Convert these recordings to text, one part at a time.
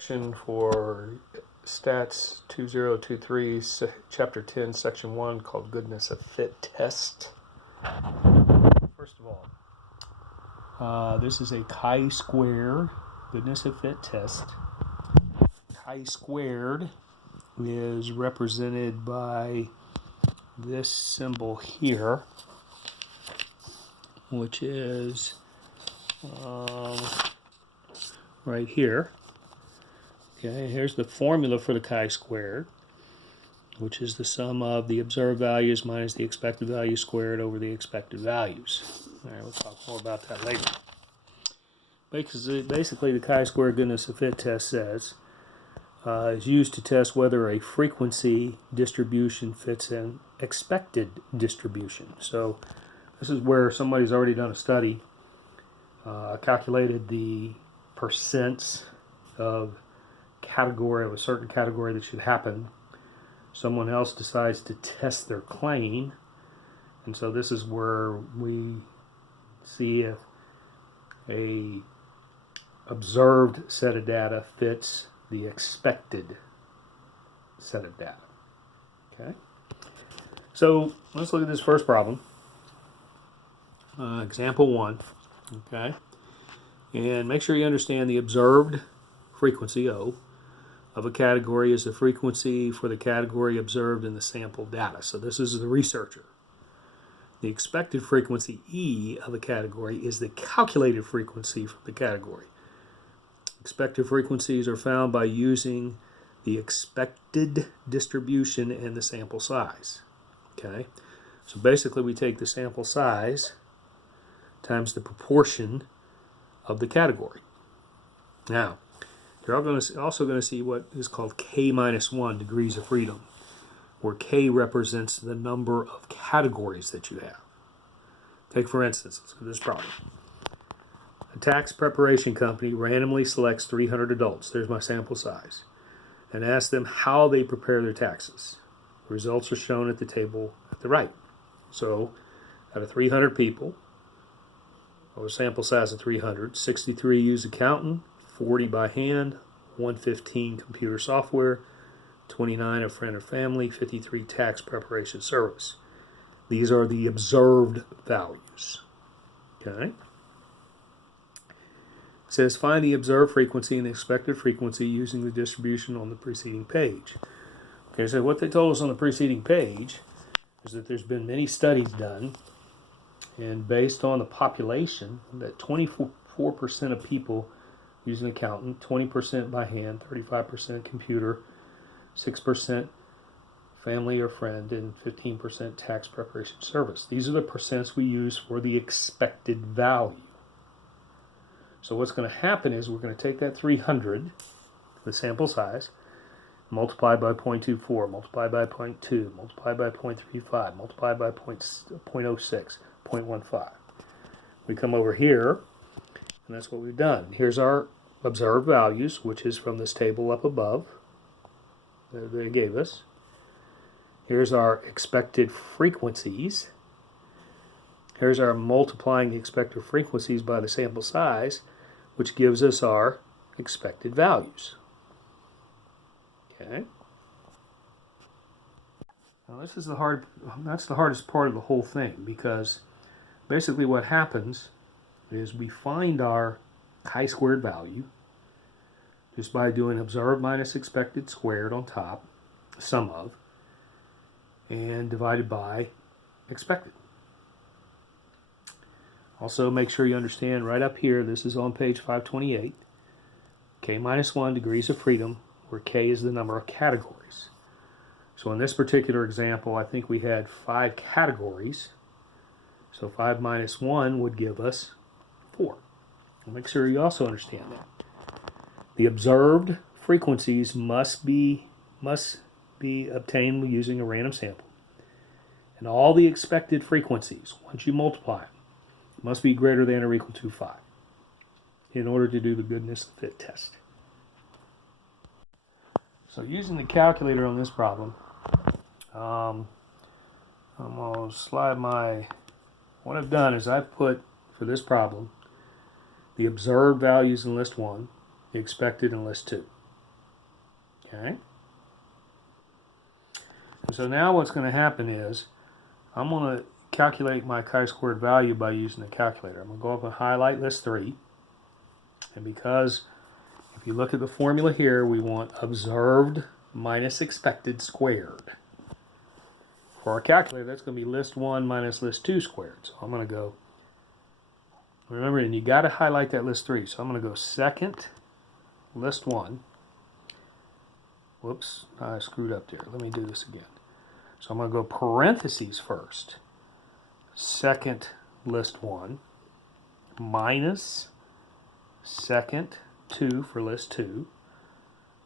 section for Stats 2023, Chapter 10, Section 1, called Goodness of Fit Test. First of all, this is a chi-square goodness of fit test. Chi-squared is represented by this symbol here, which is right here. Okay, here's the formula for the chi-squared, which is the sum of the observed values minus the expected value squared over the expected values. All right, we'll talk more about that later. Basically, the chi-square goodness of fit test says is used to test whether a frequency distribution fits an expected distribution. So this is where somebody's already done a study, calculated the percents of category of a certain category that should happen. Someone else decides to test their claim, and so this is where we see if a observed set of data fits the expected set of data. Okay, so let's look at this first problem. Example 1. Okay, and make sure you understand the observed frequency O of a category is the frequency for the category observed in the sample data. So this is the researcher. The expected frequency E of a category is the calculated frequency for the category. Expected frequencies are found by using the expected distribution and the sample size. Okay, so basically we take the sample size times the proportion of the category. Now, you're also going to see what is called K minus 1 degrees of freedom, where K represents the number of categories that you have. Take, for instance, let's look at this problem. A tax preparation company randomly selects 300 adults, there's my sample size, and asks them how they prepare their taxes. The results are shown at the table at the right. So, out of 300 people, or a sample size of 300, 63 use accountant, 40 by hand, 115 computer software, 29 a friend or family, 53 tax preparation service. These are the observed values. Okay. It says find the observed frequency and the expected frequency using the distribution on the preceding page. Okay, so what they told us on the preceding page is that there's been many studies done, and based on the population, that 24% of people use an accountant, 20% by hand, 35% computer, 6% family or friend, and 15% tax preparation service. These are the percents we use for the expected value. So what's going to happen is we're going to take that 300, the sample size, multiply by 0.24, multiply by 0.2, multiply by 0.35, multiply by 0.06, 0.15. We come over here, and that's what we've done. Here's our observed values, which is from this table up above that they gave us. Here's our expected frequencies. Here's our multiplying the expected frequencies by the sample size, which gives us our expected values. Okay. Now this is that's the hardest part of the whole thing, because basically what happens is we find our chi-squared value just by doing observed minus expected squared on top, sum of, and divided by expected. Also make sure you understand right up here, this is on page 528, K minus 1 degrees of freedom, where K is the number of categories. So in this particular example, I think we had 5 categories. So 5 minus 1 would give us 4. And make sure you also understand that. The observed frequencies must be obtained using a random sample. And all the expected frequencies, once you multiply them, must be greater than or equal to 5 in order to do the goodness of fit test. So using the calculator on this problem, I'm going to slide what I've done is I've put, for this problem, the observed values in list 1, the expected in list 2. Okay. And so now what's going to happen is I'm going to calculate my chi-squared value by using the calculator. I'm going to go up and highlight list 3. And because if you look at the formula here, we want observed minus expected squared. For our calculator, that's going to be list 1 minus list 2 squared. So I'm going to go, remember, and you got to highlight that list 3. So I'm going to go second list 1. Whoops, I screwed up there. Let me do this again. So I'm going to go parentheses first. Second list 1 minus second 2 for list 2.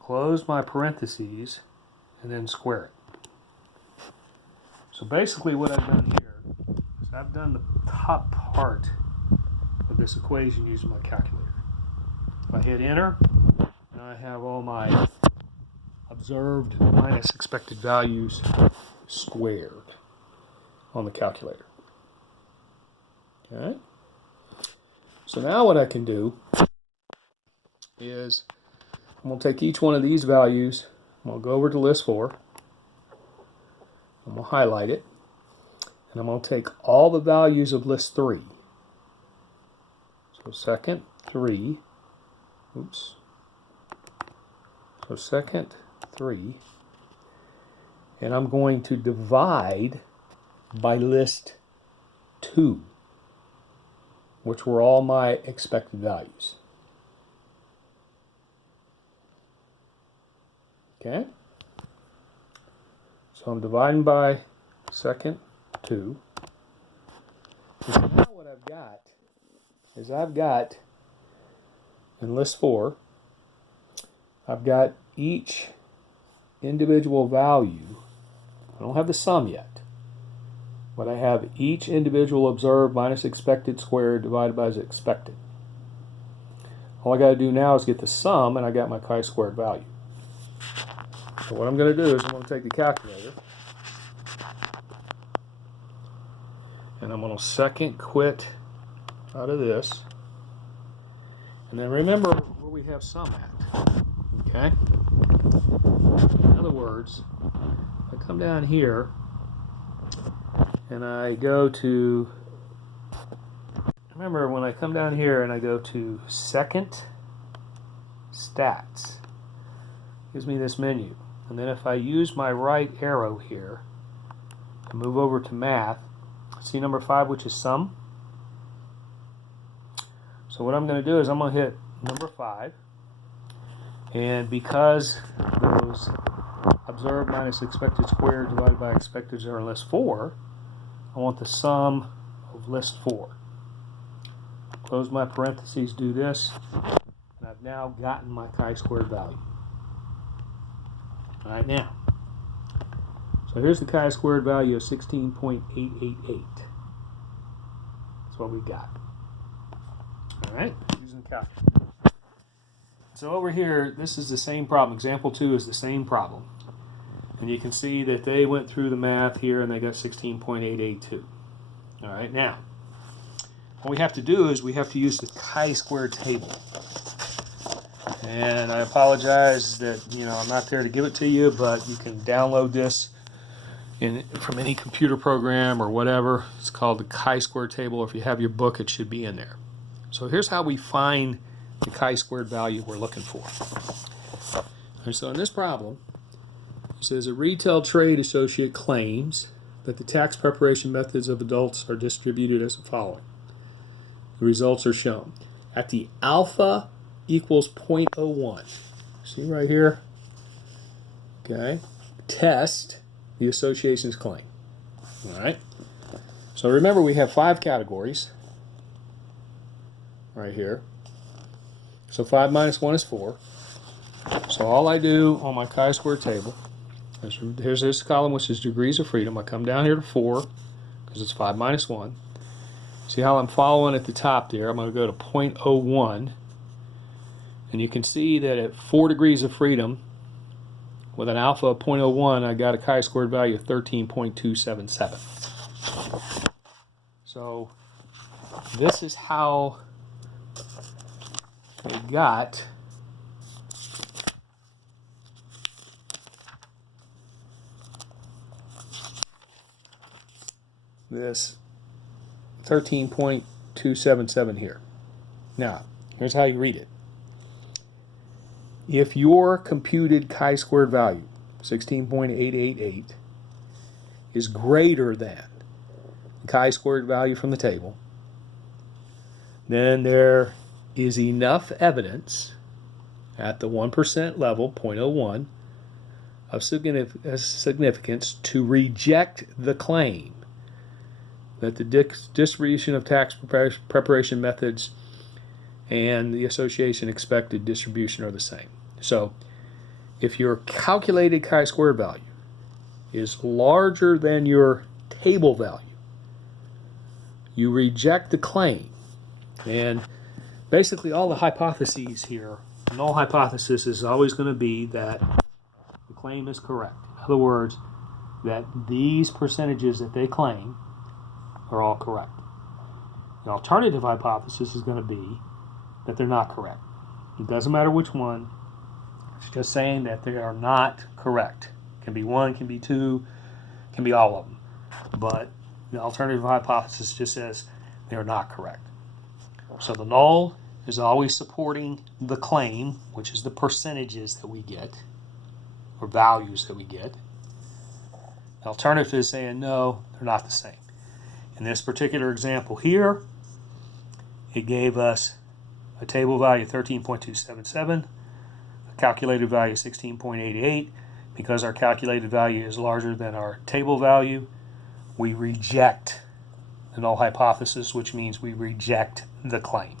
Close my parentheses and then square it. So basically what I've done here is I've done the top part of this equation using my calculator. If I hit enter, now I have all my observed minus expected values squared on the calculator. Okay. So now what I can do is I'm going to take each one of these values, I'm going to go over to list 4, I'm going to highlight it, and I'm going to take all the values of list 3. So second 3, oops, so second 3, and I'm going to divide by list 2, which were all my expected values. Okay? So I'm dividing by second 2. And so now what I've got is I've got, in list 4, I've got each individual value. I don't have the sum yet, but I have each individual observed minus expected squared divided by expected. All I got to do now is get the sum, and I got my chi-squared value. So what I'm going to do is I'm going to take the calculator, and I'm going to second quit out of this, and then remember where we have sum at. Okay? In other words, I come down here and I go to, remember when I come down here and I go to second stats, it gives me this menu. And then if I use my right arrow here to move over to math, see number 5, which is sum? So what I'm going to do is I'm going to hit number 5, and because those observed minus expected squared divided by expected are in list 4, I want the sum of list 4. Close my parentheses, do this, and I've now gotten my chi-squared value. All right, now, so here's the chi-squared value of 16.888. That's what we've got. All right, using the calculator. So over here, this is the same problem. Example 2 is the same problem. And you can see that they went through the math here and they got 16.882. All right, now, what we have to do is we have to use the chi-square table. And I apologize that, I'm not there to give it to you, but you can download this from any computer program or whatever. It's called the chi-square table. If you have your book, it should be in there. So here's how we find the chi-squared value we're looking for. And so in this problem, it says a retail trade associate claims that the tax preparation methods of adults are distributed as the following. The results are shown. At the alpha equals 0.01. See right here? Okay. Test the association's claim. All right. So remember, we have 5 categories right here. So 5 minus 1 is 4. So all I do on my chi-square table is, here's this column, which is degrees of freedom. I come down here to 4 because it's 5 minus 1. See how I'm following at the top there? I'm going to go to 0.01. And you can see that at 4 degrees of freedom, with an alpha of 0.01, I got a chi-squared value of 13.277. So this is how we got this 13.277 here. Now, here's how you read it. If your computed chi-squared value, 16.888, is greater than the chi-squared value from the table, then there is enough evidence at the 1% level, 0.01, of significance to reject the claim that the distribution of tax preparation methods and the association expected distribution are the same. So if your calculated chi-squared value is larger than your table value, you reject the claim. And basically all the hypotheses here, the null hypothesis is always going to be that the claim is correct. In other words, that these percentages that they claim are all correct. The alternative hypothesis is going to be that they're not correct. It doesn't matter which one. It's just saying that they are not correct. It can be one, can be two, can be all of them. But the alternative hypothesis just says they are not correct. So the null is always supporting the claim, which is the percentages that we get, or values that we get. The alternative is saying no, they're not the same. In this particular example here, it gave us a table value of 13.277, a calculated value of 16.88. Because our calculated value is larger than our table value, we reject the null hypothesis, which means we reject the claim.